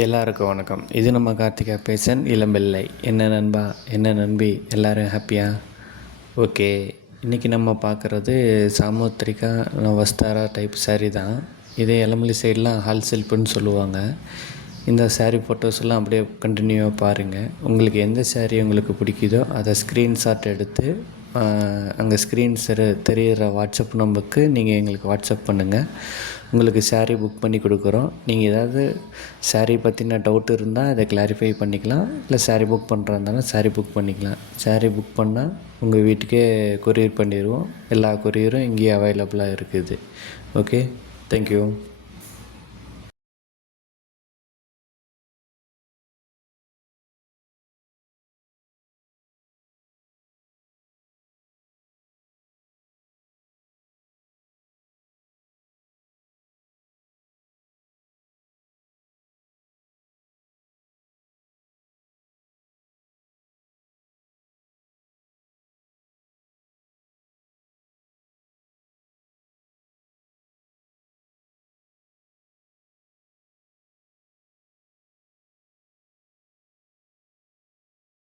எல்லாருக்கும் வணக்கம். இது நம்ம கார்த்திகா பேசன் இளம்பிள்ளை. என்ன நண்பா, என்ன நண்பி, எல்லோரும் ஹாப்பியா? ஓகே, இன்றைக்கி நம்ம பார்க்குறது சாமுத்திரிகா வஸ்தாரா டைப் சாரீ தான். இதே இளம்பிள்ளை சைடெலாம் ஹால் செல்ஃபுன்னு சொல்லுவாங்க. இந்த சாரீ ஃபோட்டோஸ்லாம் அப்படியே கண்டினியூவாக பாருங்கள். உங்களுக்கு எந்த சாரீ உங்களுக்கு பிடிக்குதோ அதை ஸ்க்ரீன்ஷாட் எடுத்து அங்கே தெரிகிற வாட்ஸ்அப் நம்பருக்கு நீங்கள் எங்களுக்கு வாட்ஸ்அப் பண்ணுங்கள். உங்களுக்கு சாரீ புக் பண்ணி கொடுக்குறோம். நீங்கள் ஏதாவது சாரீ பற்றின டவுட் இருந்தால் அதை கிளாரிஃபை பண்ணிக்கலாம். இல்லை சாரீ புக் பண்ணுறா இருந்தாலும் சாரீ புக் பண்ணிக்கலாம். சாரீ புக் பண்ணால் உங்கள் வீட்டுக்கே கொரியர் பண்ணிடுவோம். எல்லா கொரியரும் இங்கேயே அவைலபிளாக இருக்குது. Okay, thank you.